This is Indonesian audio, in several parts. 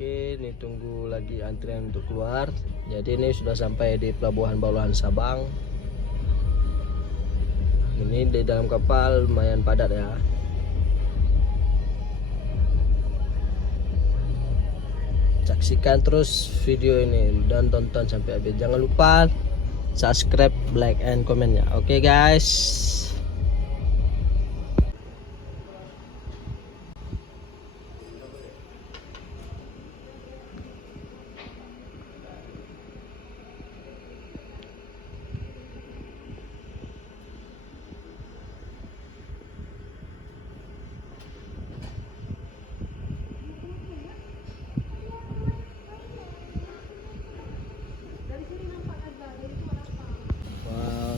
Oke, ini tunggu lagi antrian untuk keluar. Jadi ini sudah sampai di pelabuhan Baluhan Sabang. Ini di dalam kapal lumayan padat ya. Saksikan terus video ini dan tonton sampai habis. Jangan lupa subscribe, like, and comment ya. Oke guys.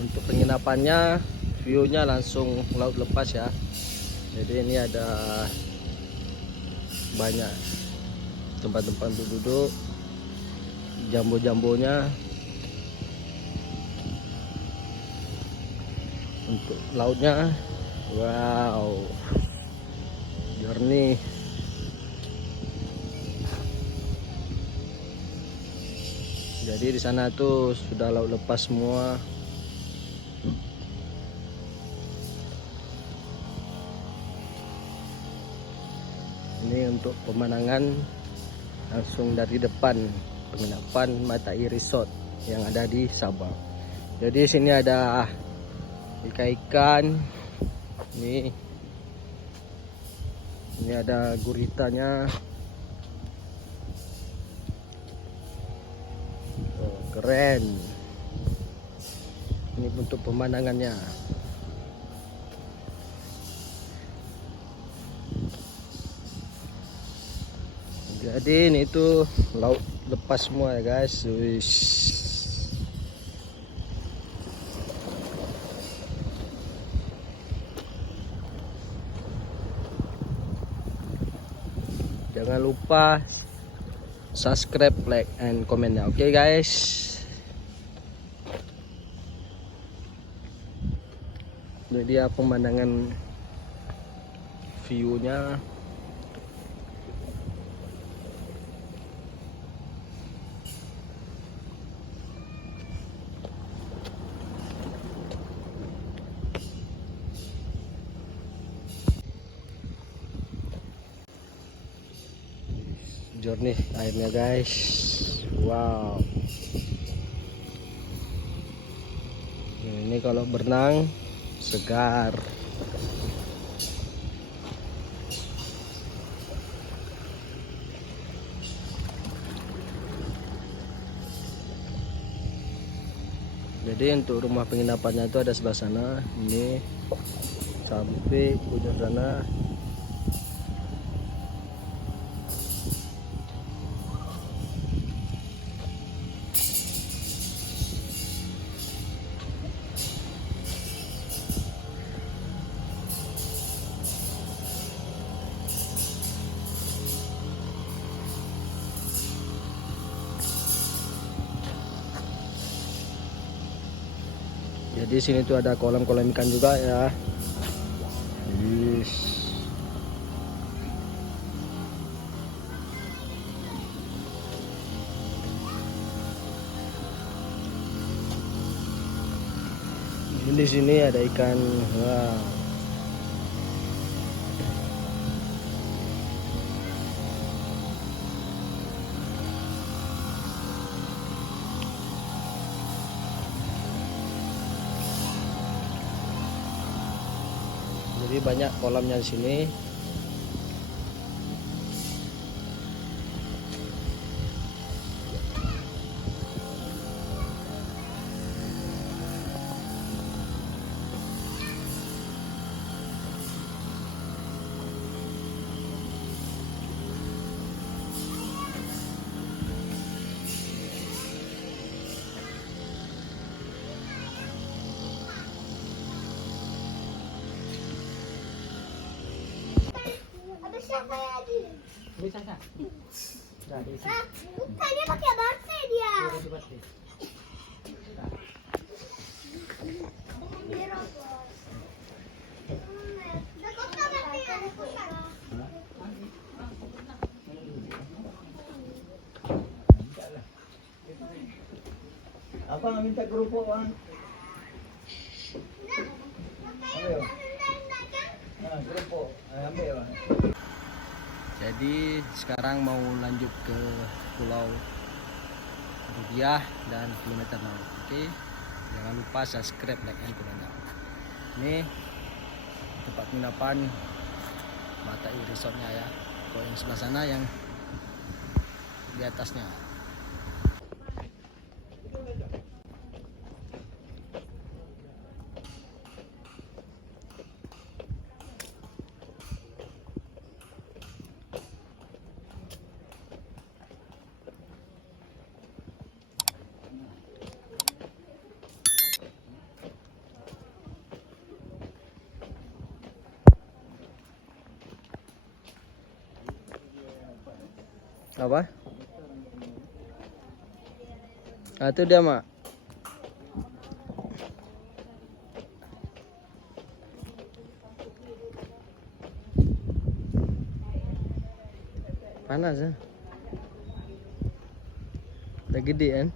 Untuk penginapannya, view-nya langsung laut lepas ya. Jadi ini ada banyak tempat-tempat untuk duduk, jambo-jambonya. Untuk lautnya, wow, jernih. Jadi di sana tuh sudah laut lepas semua. Ini untuk pemandangan langsung dari depan penginapan Matai Resort yang ada di Sabang. Jadi sini ada ikan-ikan. Ini ada guritanya. Oh, keren. Ini untuk pemandangannya. Jadi ini tuh laut lepas semua ya guys. Wish. Jangan lupa subscribe, like, and comment ya. Oke guys. Ini dia pemandangan view-nya. Jernih airnya guys. Wow. Ini kalau berenang segar. Jadi untuk rumah penginapannya itu ada sebelah sana. Ini sampai ujung sana. Jadi sini tuh ada kolam-kolam ikan juga ya. Yes. Di sini ada ikan. Wow. Jadi banyak kolamnya di sini. Bisa nggak? Bukan, dia pakai bate dia. Abang minta kerupuk bang. Ambil. Kerupuk. Ambil bang. Jadi sekarang mau lanjut ke Pulau Rubiah dan kilometer 0. Oke. Jangan lupa subscribe, like, and comment. Ini tempat penginapan Matai Resortnya ya. Kalau yang sebelah sana yang di atasnya. Apa? Nah, itu dia, Mak. Panas ya? Udah gede kan?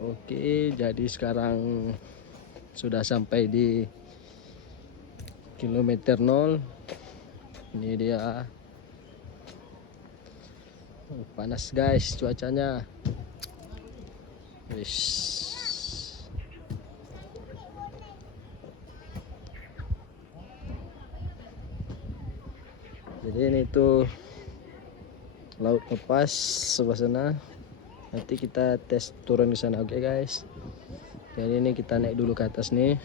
Oke, jadi sekarang sudah sampai di kilometer 0. Ini dia. Panas guys cuacanya. Wis. Jadi ini tuh laut lepas sebelah sana. Nanti kita tes turun di sana, oke guys. Jadi ini kita naik dulu ke atas nih.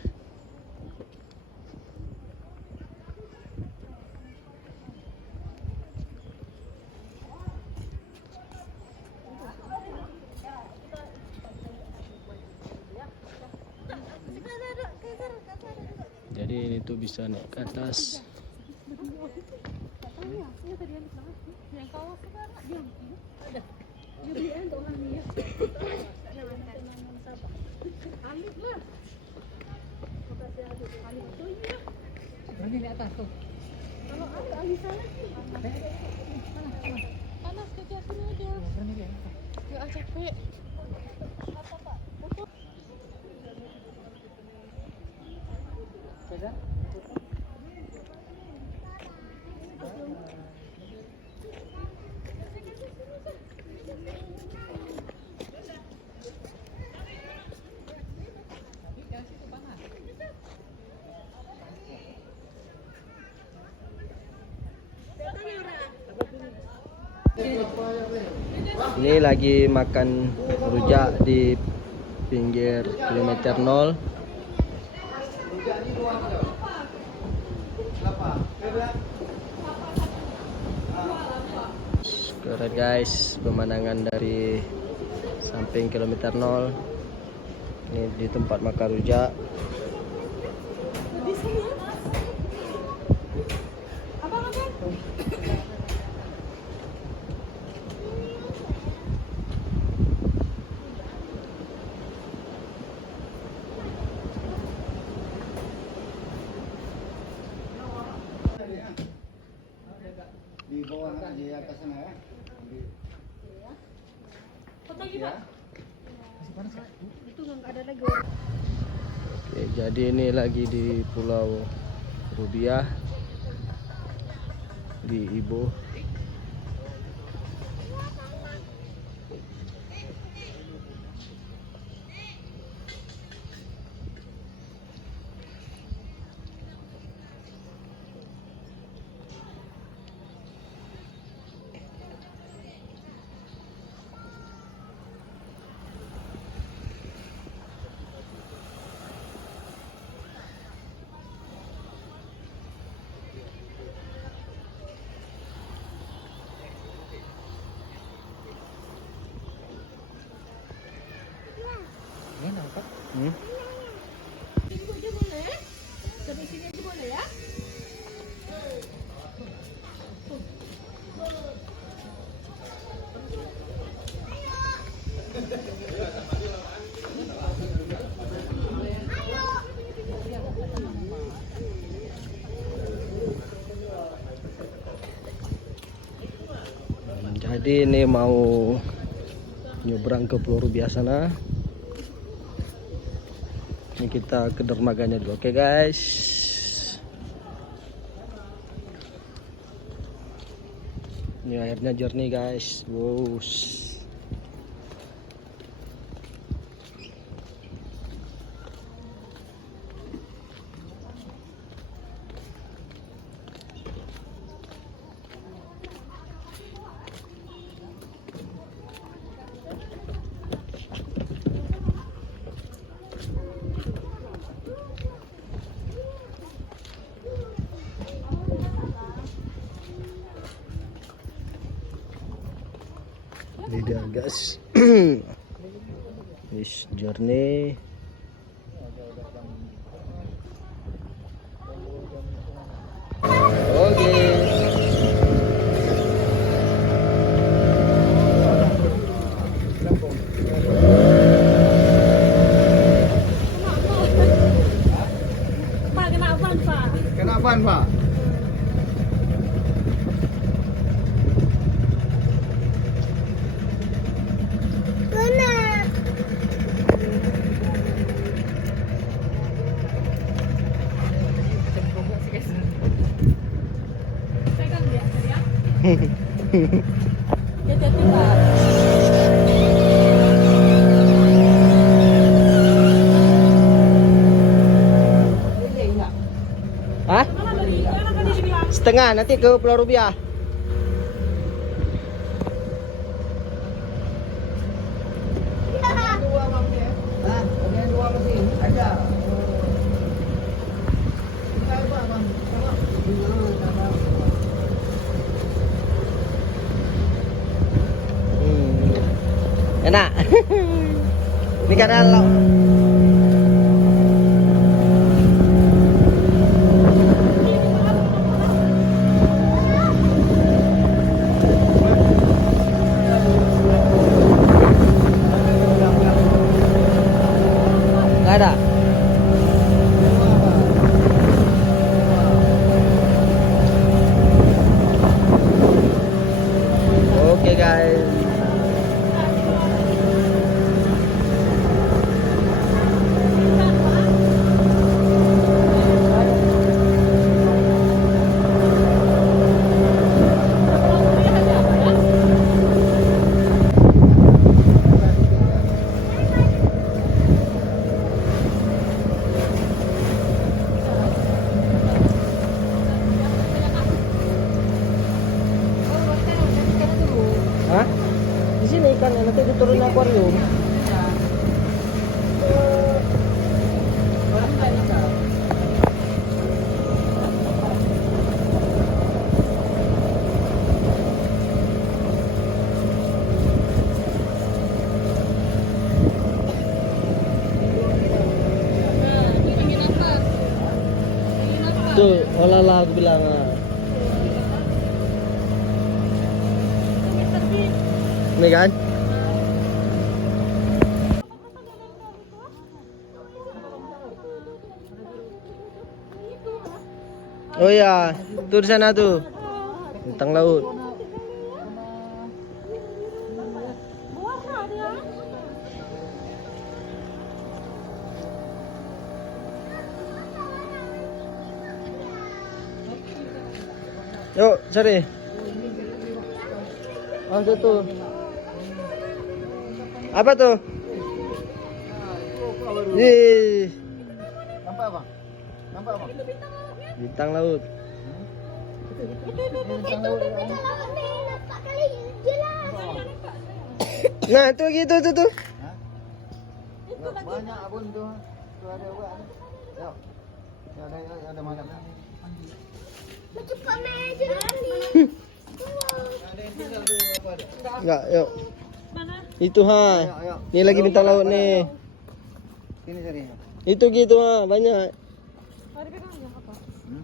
Jadi ini tuh bisa naik ke atas. Berani di atas tuh. Kalau ada alih sana sih. Panas kerja sini aja. Berani di atas. Gak capek. Apa Pak? Beda? Ini lagi makan rujak di pinggir kilometer 0. Keren guys, pemandangan dari samping kilometer 0. Ini di tempat makan rujak. Di bawah di atas sana ya. Oke, jadi ini lagi di Pulau Rubiah di Ibo. Hmm? Sini aja boleh? Sampai sini aja boleh ya? Jadi ini mau nyebrang ke Pulau Rubiah sana. Ini kita ke dermaganya dulu, oke guys. Ini airnya jernih guys. Wow. Ini dia guys. Wis jernih. Oke. Pak, kenapa Pak? Kenapa, Pak? Pegang dia, ya. Hati-hati Pak. Hah? Mana tadi? Mana tadi dibilang? Setengah nanti ke Pulau Rubiah. Hah? Ada yang dua masih? Ada. Tinggal Pak, Bang. Enak. Ini karena lo. Nggak ada. Oke guys. Hah? Di sini ikan nanti diturunin akuarium. Tuh, olah aku bilang. Ini kan? Oh iya, tuh di sana tuh. Bintang laut. Yuk, cari. Oh, itu tuh. Apa tuh? Ih, Nampak, Bang? Nampak, Bang? bintang laut. Bintang laut, Bang. Nampak kali jelas. Nah, tuh gitu tuh. Hah? Ya, banyak abun tuh. Tuh ada buat. Yuk. Ya ada makan. Cepat meja kali. Ada yang tinggal tuh apa ada? Enggak, yuk. Mana? Itu ha. Ayo. Ini lagi bintang laut nih. Sini cari. Itu gitu ha, banyak. Ada pegang nggak apa? Hmm?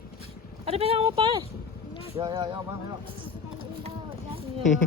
Ada pegang apa? Ya, Bang, yuk. Ya.